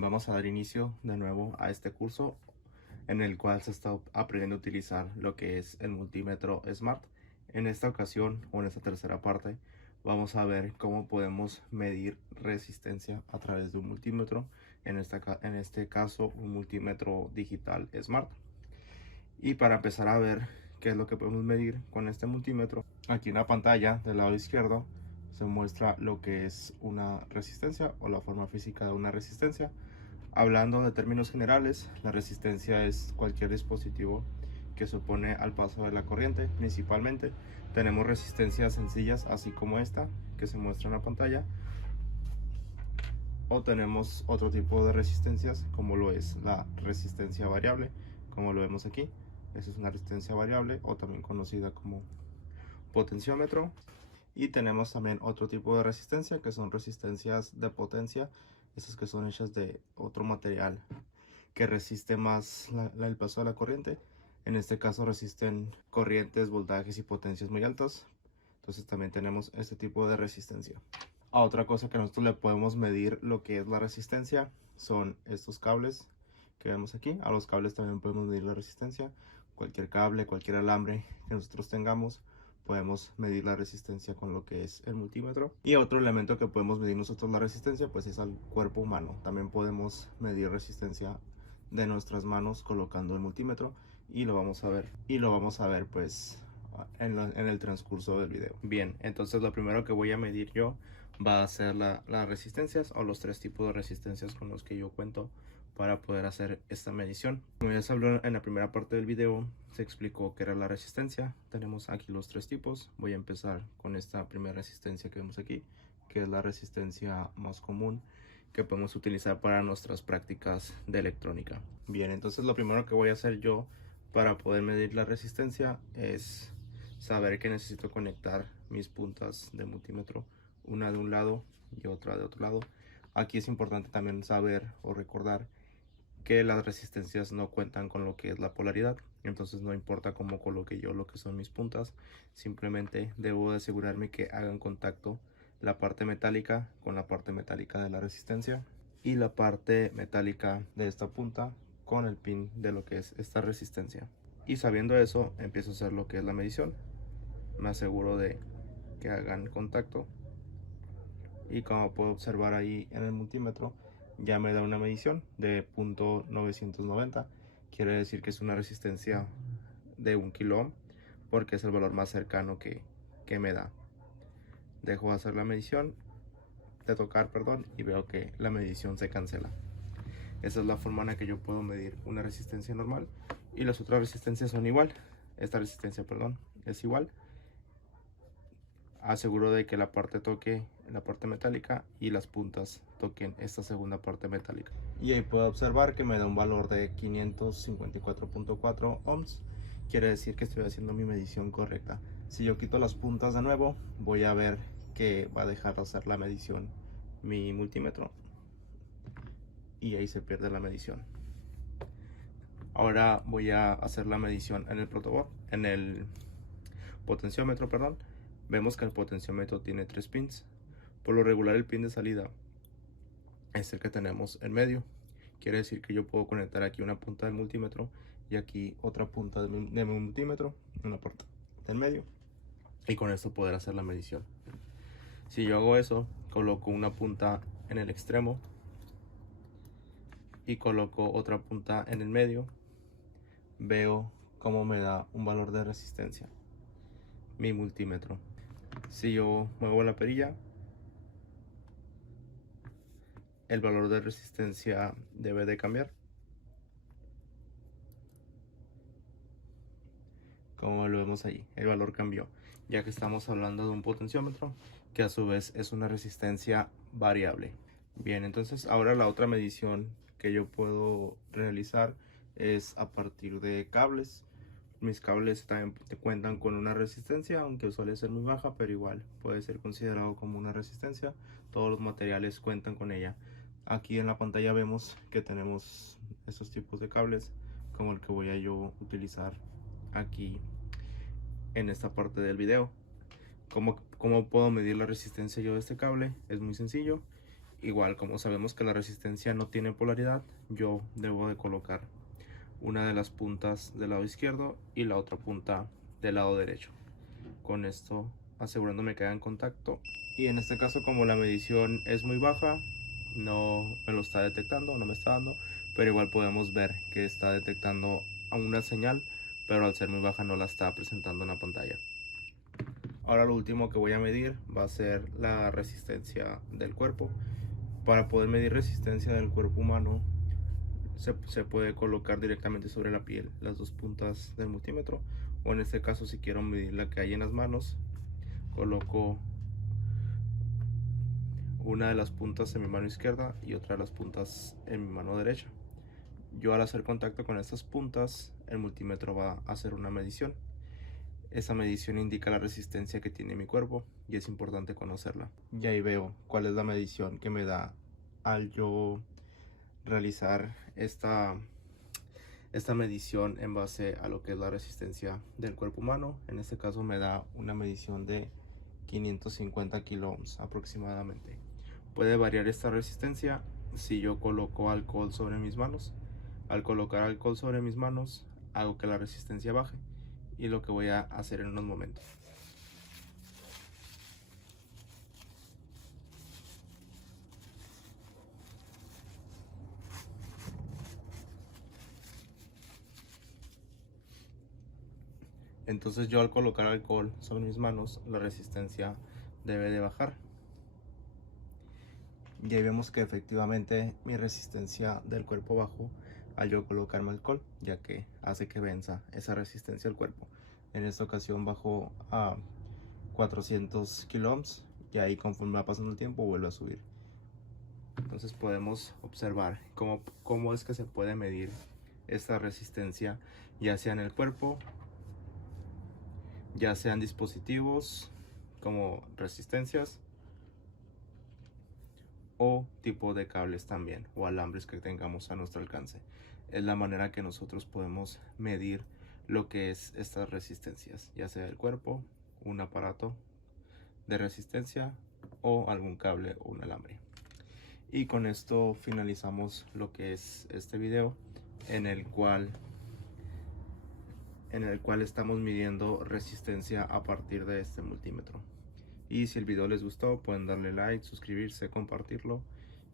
Bien, vamos a dar inicio de nuevo a este curso en el cual se está aprendiendo a utilizar lo que es el multímetro Smart. En esta ocasión, o en esta tercera parte, vamos a ver cómo podemos medir resistencia a través de un multímetro, en este caso un multímetro digital Smart. Y para empezar a ver qué es lo que podemos medir con este multímetro, aquí en la pantalla del lado izquierdo se muestra lo que es una resistencia o la forma física de una resistencia. Hablando de términos generales, la resistencia es cualquier dispositivo que se opone al paso de la corriente. Principalmente tenemos resistencias sencillas, así como esta que se muestra en la pantalla, o tenemos otro tipo de resistencias como lo es la resistencia variable, como lo vemos aquí. Esa es una resistencia variable, o también conocida como potenciómetro. Y tenemos también otro tipo de resistencia, que son resistencias de potencia, esas que son hechas de otro material que resiste más el paso de la corriente. En este caso resisten corrientes, voltajes y potencias muy altas. Entonces también tenemos este tipo de resistencia. A otra cosa que nosotros le podemos medir lo que es la resistencia son estos cables que vemos aquí. A los cables también podemos medir la resistencia. Cualquier cable, cualquier alambre que nosotros tengamos, podemos medir la resistencia con lo que es el multímetro. Y otro elemento que podemos medir nosotros la resistencia pues es al cuerpo humano. También podemos medir resistencia de nuestras manos colocando el multímetro, y lo vamos a ver pues en el transcurso del video. Bien, entonces lo primero que voy a medir yo va a ser las resistencias, o los tres tipos de resistencias con los que yo cuento para poder hacer esta medición. Como ya se habló en la primera parte del video, se explicó qué era la resistencia. Tenemos aquí los tres tipos. Voy a empezar con esta primera resistencia que vemos aquí, que es la resistencia más común que podemos utilizar para nuestras prácticas de electrónica. Bien, entonces lo primero que voy a hacer yo para poder medir la resistencia es saber que necesito conectar mis puntas de multímetro, una de un lado y otra de otro lado. Aquí es importante también saber o recordar que las resistencias no cuentan con lo que es la polaridad, entonces no importa cómo coloque yo lo que son mis puntas, simplemente debo de asegurarme que hagan contacto la parte metálica con la parte metálica de la resistencia, y la parte metálica de esta punta con el pin de lo que es esta resistencia. Y sabiendo eso, empiezo a hacer lo que es la medición. Me aseguro de que hagan contacto, y como puedo observar ahí en el multímetro, ya me da una medición de 0.990. quiere decir que es una resistencia de 1 kilo ohm, porque es el valor más cercano que me da. Dejo de hacer la medición, de tocar, perdón, y veo que la medición se cancela. Esa es la forma en la que yo puedo medir una resistencia normal, y las otras resistencias son igual. Esta resistencia, perdón, es igual. Aseguro de que la parte toque la parte metálica y las puntas toquen esta segunda parte metálica. Y ahí puedo observar que me da un valor de 554.4 ohms. Quiere decir que estoy haciendo mi medición correcta. Si yo quito las puntas de nuevo, voy a ver que va a dejar de hacer la medición mi multímetro, y ahí se pierde la medición. Ahora voy a hacer la medición en el protoboard, en el potenciómetro, perdón. Vemos que el potenciómetro tiene 3 pins. Por lo regular el pin de salida es el que tenemos en medio. Quiere decir que yo puedo conectar aquí una punta del multímetro y aquí otra punta de mi multímetro en la parte del medio, y con esto poder hacer la medición. Si yo hago eso, coloco una punta en el extremo y coloco otra punta en el medio, veo cómo me da un valor de resistencia mi multímetro. Si yo muevo la perilla, el valor de resistencia debe de cambiar. Como lo vemos ahí, el valor cambió, ya que estamos hablando de un potenciómetro que a su vez es una resistencia variable. Bien, entonces ahora la otra medición que yo puedo realizar es a partir de cables. Mis cables también cuentan con una resistencia, aunque suele ser muy baja, pero igual puede ser considerado como una resistencia. Todos los materiales cuentan con ella. Aquí en la pantalla vemos que tenemos estos tipos de cables, como el que voy a yo utilizar aquí en esta parte del video. ¿Cómo puedo medir la resistencia yo de este cable? Es muy sencillo, igual, como sabemos que la resistencia no tiene polaridad, yo debo de colocar una de las puntas del lado izquierdo y la otra punta del lado derecho. Con esto asegurándome que hagan contacto. Y en este caso, como la medición es muy baja, no me lo está detectando, no me está dando, pero igual podemos ver que está detectando a una señal, pero al ser muy baja no la está presentando en la pantalla. Ahora lo último que voy a medir va a ser la resistencia del cuerpo. Para poder medir resistencia del cuerpo humano se puede colocar directamente sobre la piel las dos puntas del multímetro, o en este caso, si quiero medir la que hay en las manos, coloco una de las puntas en mi mano izquierda y otra de las puntas en mi mano derecha. Yo, al hacer contacto con estas puntas, el multímetro va a hacer una medición. Esa medición indica la resistencia que tiene mi cuerpo y es importante conocerla. Y ahí veo cuál es la medición que me da al yo realizar esta medición en base a lo que es la resistencia del cuerpo humano. En este caso me da una medición de 550 kilo ohms aproximadamente. Puede variar esta resistencia si yo coloco alcohol sobre mis manos. Al colocar alcohol sobre mis manos, hago que la resistencia baje, y lo que voy a hacer en unos momentos. Entonces, yo al colocar alcohol sobre mis manos, la resistencia debe de bajar. Y ahí vemos que efectivamente mi resistencia del cuerpo bajó al yo colocarme alcohol, ya que hace que venza esa resistencia del cuerpo. En esta ocasión bajó a 400 kilo ohms, y ahí, conforme va pasando el tiempo, vuelve a subir. Entonces podemos observar cómo es que se puede medir esta resistencia, ya sea en el cuerpo, ya sean dispositivos como resistencias, o tipo de cables también, o alambres que tengamos a nuestro alcance. Es la manera que nosotros podemos medir lo que es estas resistencias, ya sea el cuerpo, un aparato de resistencia o algún cable o un alambre. Y con esto finalizamos lo que es este video, en el cual estamos midiendo resistencia a partir de este multímetro. Y si el video les gustó, pueden darle like, suscribirse, compartirlo,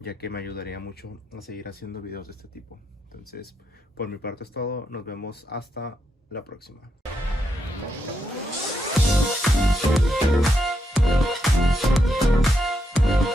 ya que me ayudaría mucho a seguir haciendo videos de este tipo. Entonces, por mi parte es todo. Nos vemos hasta la próxima.